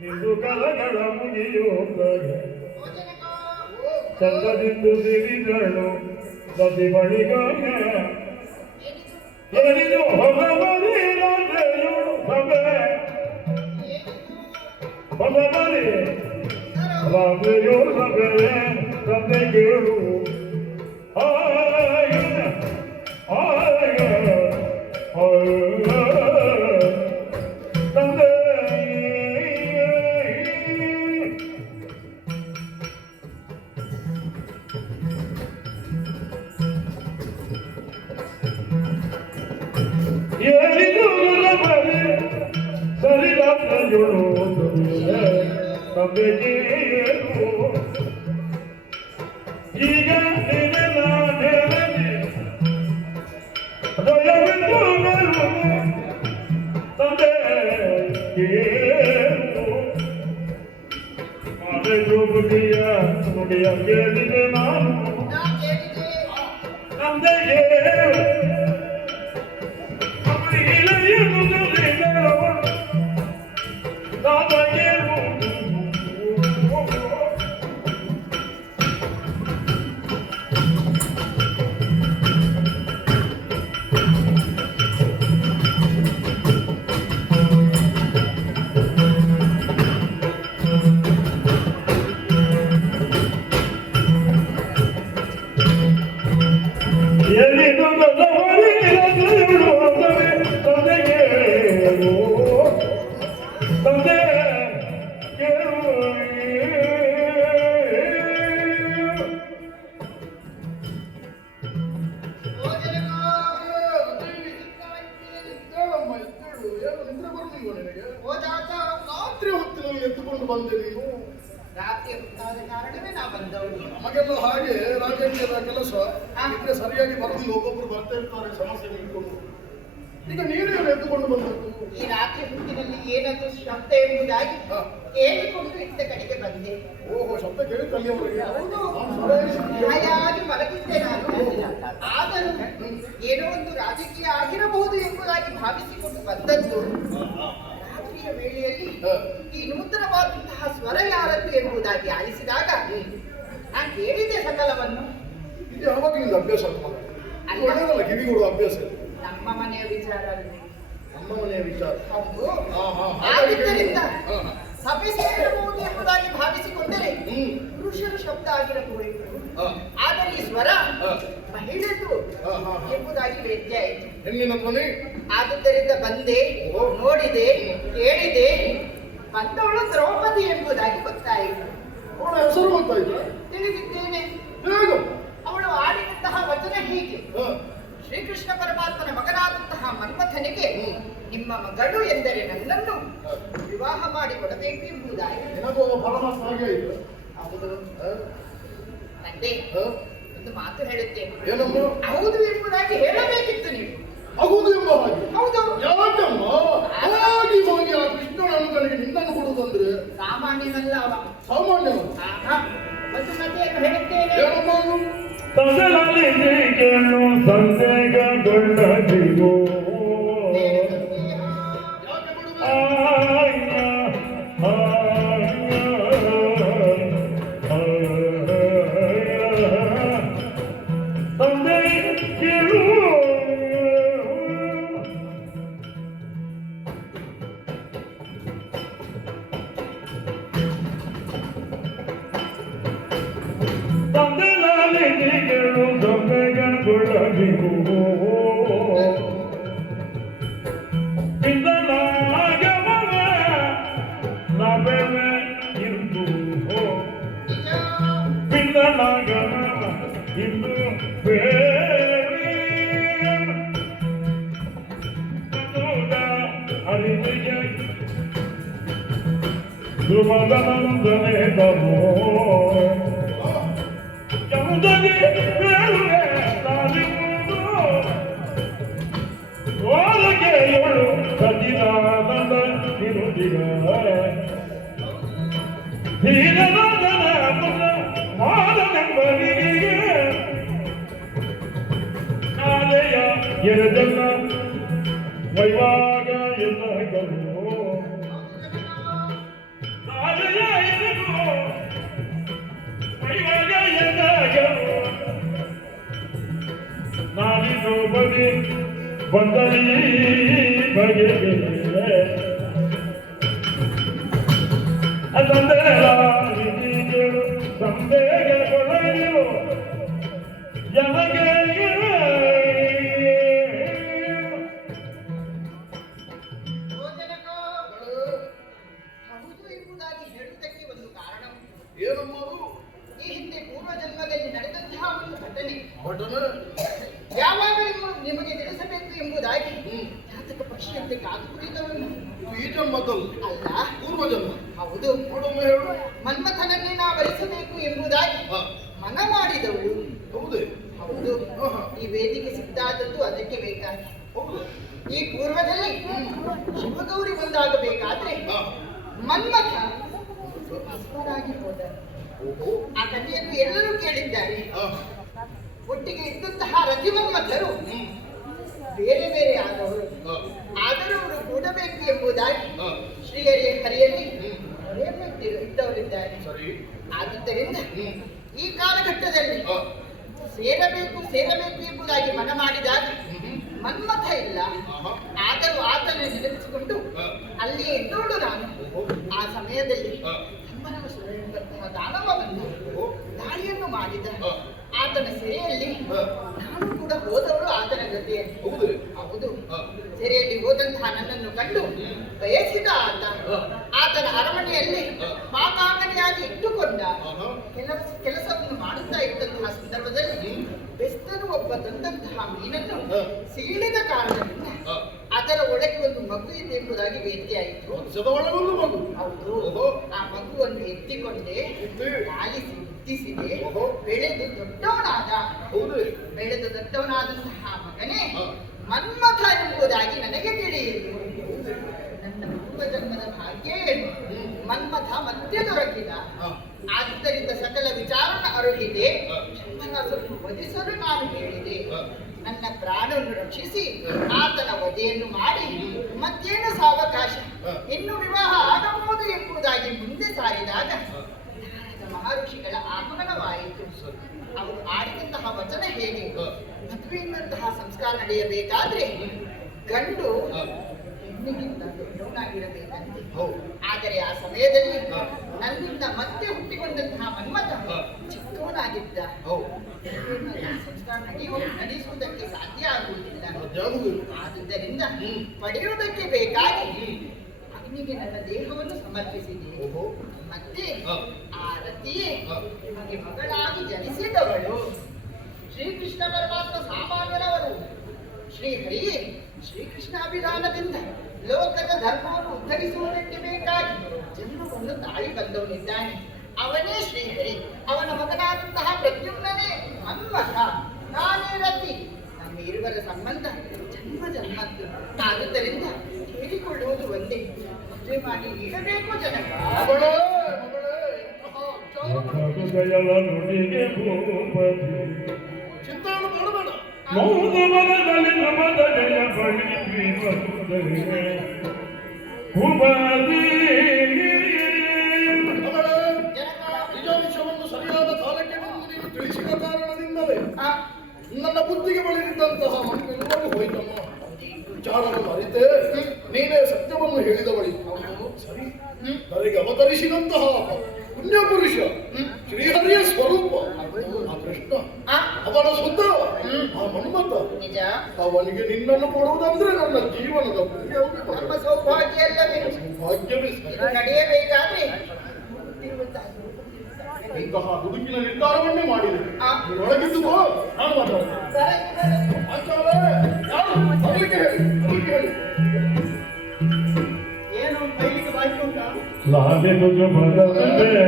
ನಿಂದು ಕಲಗಳ ಮುಗಿಯೋದಾಗ ಚಂದದಿಂದು ಸಿರಿದಳು ಸತಿ ಬಳಿಗಾಗ ಏನಿದು ಹೊಸ ಮರಿ ರಾತ್ರಿಯು ಸಭೆ ಹೊಸ ಮರಿ ರಾತ್ರಿಯು ಸಭೆ ತಂದೆ ಕೇಳು ಈಗ ನುಡಿಯ ಕೇಳಿದೆ ನಾನು ತಂದೆಗೆ ನಮಗೆಲ್ಲ ಹಾಗೆ ರಾಜಕೀಯದ ಕೆಲಸ ಇದ್ರೆ ಸರಿಯಾಗಿ ಬರಲಿ, ಒಬ್ಬೊಬ್ರು ಬರ್ತಾ ಇರ್ತಾರೆ ಸಮಸ್ಯೆ ಇಟ್ಕೊಂಡು. ಈಗ ನೀರೇನು ಎದ್ದುಕೊಂಡು ಬಂದದ್ದು? ಈ ರಾತ್ರಿ ಹೊತ್ತಿನಲ್ಲಿ ಏನಾದರೂ ಶಬ್ದ ಎಂಬುದಾಗಿ ಕೇಳಿಕೊಂಡು ಇದ್ದ ಕಡೆಗೆ ಬಂದೆ. ಓಹೋ, ಶಬ್ದ ಕೇಳಿ ಕಲಿಯವರಿಗೆ ಹಾಯಾಗಿ ಮಲಗಿದ್ದೆ ನಾನು. ಆದರೂ ಏನೋ ಒಂದು ರಾಜಕೀಯ ಆಗಿರಬಹುದು ಎಂಬುದಾಗಿ ಭಾವಿಸಿಕೊಂಡು ಬಂದದ್ದು. ರಾತ್ರಿಯ ವೇಳೆಯಲ್ಲಿ ಈ ನೂತನವಾದಂತಹ ಸ್ವರ ಯಾರದ್ದು ಎಂಬುದಾಗಿ ಆಲಿಸಿದಾಗ ನಾನು ಕೇಳಿದೆ ಸಕಲವನ್ನು. ಇದು ಯಾವಾಗಲಿಂದ ಅಭ್ಯಾಸ ಅಲ್ಲ, ಕಿವಿಗಳು ಅಭ್ಯಾಸ. ನಮ್ಮ ಮನೆಯ ವಿಚಾರ ಅಲ್ಲದೆ ನಮ್ಮ ಮನೆಯ ವಿಚಾರ. ಹೌದು. ಆದ್ದರಿಂದ ಸಭೆ ಸೇರಬಹುದು ಎಂಬುದಾಗಿ ಭಾವಿಸಿಕೊಂಡರೆ ಪುರುಷರ ಶಬ್ದ ಆಗಿರಬಹುದು. ಆದರೆ ಈ ಸ್ವರ ಮಹಿಳೆದು ಎಂಬುದಾಗಿ ವೇದ್ಯ ಆಯಿತು. ಹೆಣ್ಣಿನ ಧ್ವನಿ. ಆದುದರಿಂದ ಬಂದೆ, ನೋಡಿದೆ, ಕೇಳಿದೆ. ಬಂದವಳು ದ್ರೌಪದಿ ಎಂಬುದಾಗಿ ಗೊತ್ತಾಯಿತು. ಅವಳ ಹೆಸರು ಗೊತ್ತಾಯ್ತು? ತಿಳಿದಿದ್ದೇನೆ. ಅವಳು ಆಡಿದಂತಹ ವಚನ ಹೀಗೆ: ಶ್ರೀಕೃಷ್ಣ ಪರಮಾತ್ಮನ ಮಗನಾದಂತಹ ಮನ್ಮಥನಿಗೆ ನಿಮ್ಮ ಮಗಳು ಎಂದರೆ ನನ್ನನ್ನು ವಿವಾಹ ಮಾಡಿ ಕೊಡಬೇಕು ಎಂಬುದಾಗಿ. ಹೌದು. ತಂದೆ, ಒಂದು ಮಾತು ಹೇಳುತ್ತೇನೆ. ಹೌದು ಎಂಬುದಾಗಿ ಹೇಳಬೇಕಿತ್ತು ನೀವು. ಹೌದು ಎಂಬ ಹಾಗೆ? ಹೌದು. ಯಾಕಮ್ಮ ಹಾಗೆ ಹೋಗಿ ಆ ಕೃಷ್ಣನನ್ನು ನನಗೆ ನಿನ್ನನ್ನು ಕೊಡುವುದಂದ್ರೆ? ಸಾಮಾನ್ಯನಲ್ಲ ಅವ. ಸಾಮಾನ್ಯವ? ಒಂದು ಕಥೆಯನ್ನು ಹೇಳುತ್ತೇನೆ. ಸಂದೇಗನು ಸಂದೇಗಗೊಂಡದಿಗೋ ಧ್ರುವದನಂದನೆ ತಮೋ ಯಾವುದಕ್ಕೆ ಬೇಡುವೆ ತಾಲಿಮುಂದು ಓದಕ್ಕೆ ಇವಳು ಸಜಿದಾನಂದ ನಿರುದಿಗ ಧೀರನಾದನ ಮಾದನೆಂಬನಿಗೆ ಕಾಲೆಯ ಎರಡನ್ನ ವೈವಾಗ ಎಲ್ಲಗರು ನಾಳೆಯ ಎರಡು ವೈವಾಗ ಎಲ್ಲಗರು ನಾಲಿದು ಬಗೆ ಬಂದರಿ ಬಗೆಗೆ ಅದಂದೇಳು ಸಂಬೇಗ ಕೊಳೆಯು ಯಮಗೆ ಯೋಜನಕೋ ಹೌದು ಎಂಬುದಾಗಿ ಹೇಳುವುದಕ್ಕೆ ಒಂದು ಕಾರಣ ಉಂಟು. ಏನಮ್ಮದು ಈ ಹಿಂದೆ ಪೂರ್ವ ಜನ್ಮದಲ್ಲಿ ನಡೆದಂತಹ ಒಂದು ಘಟನೆ ಘಟನೆ ಯಾವಾಗ ನಿಮಗೆ ತಿಳಿಸಬೇಕು ಎಂಬುದಾಗಿ ಜಾತಕ ಪಕ್ಷಿಯಂತೆ ಕಾದು ಕುಳಿತವನು ಈ ಜನ್ಮದಲ್ಲಿ ಅಲ್ಲ. ಪೂರ್ವ ಜನ್ಮ ಹೌದು. ನೋಡೊಮ್ಮೆ ಹೇಳು. ಮನ್ಮಥನನ್ನೇ ನಾ ವರಿಸಬೇಕು ಎಂಬುದಾಗಿ ಹಾ. ಮನ ಮಾಡಿದವಳು. ಹೌದೇ? ಹೌದು. ಆಹಾ. ಈ ವೇದಿಕೆ ಸಿದ್ಧಾದದ್ದು ಅದಕ್ಕೆ ಬೇಕಾಗಿ. ಹೌದು. ಈ ಪೂರ್ವದಲ್ಲಿ ಶಿವಗೌರಿ ಒಂದಾಗಬೇಕಾದ್ರೆ ಹಾ. ಮನ್ಮಥ ಭಸ್ಮರಾಗಿ ಹೋದ. ಓಹೋ. ಆ ಕಥೆಯನ್ನು ಎಲ್ಲರೂ ಕೇಳಿದ್ದಾರೆ. ಹಾ. ಒಟ್ಟಿಗೆ ಇದ್ದಂತಹ ರತಿಮನ್ಮಥರು ಹ್ಮ್. ಬೇರೆ ಬೇರೆ ಆದವರು. ಹಾ. ಆದರೂ ಅವರು ಕೂಡಬೇಕು ಎಂಬುದಾಗಿ ಹಾ. ಶ್ರೀಹರಿಯ ಹರಿಯಲ್ಲಿ ಹ್ಮ್. ಇದ್ದವರಿದ್ದಾರೆ. ಸರಿ. ಆದುದರಿಂದ ಹ್ಮ್. ಈ ಕಾಲಘಟ್ಟದಲ್ಲಿ ಹಾ. ಸೇರಬೇಕು ಎಂಬುದಾಗಿ ಮನ ಮಾಡಿದಾಗ ಹ್ಮ್. ಮನ್ಮಥ ಇಲ್ಲ. ಆಹಾ. ಆದರೂ ಆತನ ನೆನೆಸಿಕೊಂಡು ಹಾ. ಅಲ್ಲಿ ಎದ್ದೋಳು ನಾನು. ಓಹೋ. ಆ ಸಮಯದಲ್ಲಿ ಹಾ. ಸಂಭ್ರಮಸುರ ಎಂಬಂತಹ ದಾನವ ಬಂದು ಓಹೋ. ದಾಳಿಯನ್ನು ಮಾಡಿದ. ಹಾ. ಆತನ ಸೆರೆಯಲ್ಲಿ ಹಾ. ನಾನು ಕೂಡ ಹೋದವಳು ಆತನ ಜೊತೆಯಲ್ಲಿ. ಹೌದೇ? ಹೌದು. ಹಾ. ಸೆರೆಯಲ್ಲಿ ಹೋದಂತಹ ನನ್ನನ್ನು ಕಂಡು ಬಯಸಿದ ಆತ ಹಾ. ಆತನ ಅರಮನೆಯಲ್ಲಿ ಹಾ. ಪಾಕಾಂಗನೆಯಾಗಿ ಇಟ್ಟುಕೊಂಡ. ಆಹಾ. ಕೆಲಸವನ್ನು ಮಾಡುತ್ತಾ ಇದ್ದಂತಹ ಸಂದರ್ಭದಲ್ಲಿ ಬೆಸ್ತನು ಒಬ್ಬ ತಂದಂತಹ ಮೀನನ್ನು ಹಾ. ಸೀಳಿದ ಕಾರಣದಿಂದ ಹಾ. ಅದರ ಒಳಗೆ ಒಂದು ಮಗು ಇದೆ ಎಂಬುದಾಗಿ ವೇದಿಕೆಯಾಯಿತು. ವಂಶದ ಒಳಗೊಂದು ಮಗು. ಹೌದು. ಓಹೋ. ಆ ಮಗುವನ್ನು ಎತ್ತಿಕೊಂಡೆ ಎತ್ತಿ. ಲಾಲಿಸಿ ಮುದ್ದಿಸಿದೆ. ಓಹೋ. ಬೆಳೆದು ದೊಡ್ಡವನಾದ. ಹೌದೇ? ಬೆಳೆದು ದೊಡ್ಡವನಾದಂತಹ ಮಗನೇ ಹಾ. ಮನ್ಮಥ ಎಂಬುದಾಗಿ ನನಗೆ ತಿಳಿಯಿತು. ನನ್ನ ಪೂರ್ವ ಜನ್ಮದ ಭಾಗ್ಯ ಏನು? ಮನ್ಮಥ ಮತ್ತೆ ದೊರಕಿದ. ಹಾ. ಆದ್ದರಿಂದ ಸಕಲ ವಿಚಾರನ ಅರುಹಿದೆ. ಹಾ. ಶಂಭನಾಸುರನ್ನು ವಧಿಸಲು ನಾನು ಹೇಳಿದೆ. ಹಾ. ನನ್ನ ಪ್ರಾಣವನ್ನು ರಕ್ಷಿಸಿ ಆತನ ವಧೆಯನ್ನು ಮಾಡಿ ಮತ್ತೇನು ಸಾವಕಾಶ, ಹಾ. ಇನ್ನು ವಿವಾಹ ಆಗಬಹುದು ಎಂಬುದಾಗಿ ಮುಂದೆ ಸಾರಿದಾಗ ನಾರದ ಮಹರ್ಷಿಗಳ ಆಗಮನವಾಯಿತು. ಅವರು ಆಡಿದಂತಹ ವಚನ ಹೇಗೆ? ಹಾ. ಮದುವೆ ಎನ್ನುವಂತಹ ಸಂಸ್ಕಾರ ನಡೆಯಬೇಕಾದ್ರೆ ಗಂಡು ಹಾ. ಹೆಣ್ಣಿಗಿಂತ ದೊಡ್ಡವನಾಗಿರಬೇಕಂತೆ. ಹೌದು. ಆದರೆ ಆ ಸಮಯದಲ್ಲಿ ಹಾ. ನನ್ನಿಂದ ಮತ್ತೆ ಹುಟ್ಟಿಕೊಂಡಂತಹ ಮನ್ಮಥ ಹಾ. ಚಿಕ್ಕವನಾಗಿದ್ದ. ಹೌದು. ಸಂಸ್ಕಾರ ನಡೆಸುವುದಕ್ಕೆ ಸಾಧ್ಯ ಆಗುವುದಿಲ್ಲ. ಅದ್ಯಾವುದಿಲ್ಲ. ಆದುದರಿಂದ ಹ್ಮ್. ಪಡೆಯುವುದಕ್ಕೆ ಬೇಕಾಗಿ ಅಗ್ನಿಗೆ ನನ್ನ ದೇಹವನ್ನು ಸಮರ್ಪಿಸಿದೆ. ಓಹೋ. ಮತ್ತೆ ಹಾ. ಆ ರತಿಯೇ ಹಾ. ನಿಮಗೆ ಮಗಳಾಗಿ ಜನಿಸಿದವಳು. ಶ್ರೀಕೃಷ್ಣ ಪರಮಾತ್ಮ ಸಾಮಾನ್ಯರವರು. ಶ್ರೀಹರಿ ಶ್ರೀಕೃಷ್ಣಾಭಿಧಾನದಿಂದ ಲೋಕದ ಧರ್ಮವನ್ನು ಉದ್ಧರಿಸುವುದಕ್ಕೆ ಬೇಕಾಗಿ ಜನ್ಮವನ್ನು ತಾಳಿ ಬಂದವನಿದ್ದಾನೆ. ಅವನೇ ಶ್ರೀಹರಿ. ಅವನ ಮಗನಾದಂತಹ ಪ್ರದ್ಯುಮ್ನೇ ಮನ್ಮಥ. ನಾನೇ ರತಿ. ನಮ್ಮ ಇರುವರ ಸಂಬಂಧ ಜನ್ಮ ಜನ್ಮದ್ದು. ಆದುದರಿಂದ ಹೇಳಿಕೊಳ್ಳುವುದು ಒಂದೇ, ಮದುವೆ ಮಾಡಿ ನೀಡಬೇಕು ಜನಕ. ಮಗಳೇ, ಮಗಳೇ, ಇಂತಹ ವಿಚಾರವನ್ನು ದಯಲ ನುಡಿಗೆ ಭೂಪತಿ ಚಿಂತನೆ ಮಾಡಬೇಡ. ಮೌನ ಮನದಲ್ಲಿ ನಮದ ಜಯ ಬಳಿ ಬಂದರೆ ಭೂಪತಿ ಮಗಳೇ, ಜನಕ ನಿಜಾಂಶವನ್ನು ಸರಿಯಾದ ಕಾಲಕ್ಕೆ ಬಂದು ನೀನು ತಿಳಿಸಿದ ಕಾರಣದಿಂದಲೇ ಆ, ನನ್ನ ಬುದ್ಧಿಗೆ ಬಳಿದಿದ್ದಂತಹ ಮಣ್ಣೆಲ್ಲವೂ ಹೋಯ್ತಮ್ಮ. ವಿಚಾರವನ್ನು ಅರಿತೆ ನೀನೇ ಸತ್ಯವನ್ನು ಹೇಳಿದವಳಿ. ಸರಿ, ನನಗೆ ಅವತರಿಸಿದಂತಹ ಪುಣ್ಯ ಪುರುಷ ಶ್ರೀಹರಿಯ ಸ್ವರೂಪ ಆ ಕೃಷ್ಣ, ಆ, ಅವನ ಸುಂದರ ಆ ಮನ್ಮಥ, ನಿಜ. ಅವನಿಗೆ ನಿನ್ನನ್ನು ಕೊಡುವುದಂದ್ರೆ ನನ್ನ ಜೀವನದ ನಮ್ಮ ಸೌಭಾಗ್ಯ ಅಲ್ಲವೇ? ಭಾಗ್ಯವೇ ಸರಿ. ಇದು ನಡೆಯಬೇಕಾದ್ರೆ ಇಂತಹ ಹುಡುಕಿನ ನಿರ್ಧಾರವನ್ನೇ ಮಾಡಿದೆ. ಆ. ಒಳಗಿದ್ದು ನಾನು ಮಾತಾಡ್ತೇನೆ. ಸರಿ. ಆಚಾರ್ಯ, ಯಾರು? ಅವರಿಗೆ ಹೇಳಿ, ಅವರಿಗೆ ಹೇಳಿ. ಏನು ಕೈಲಿಗೆ ಬಾಯ್ತು ಉಂಟಾ? ಲಾದೆ ತುಜ ಬರದೆ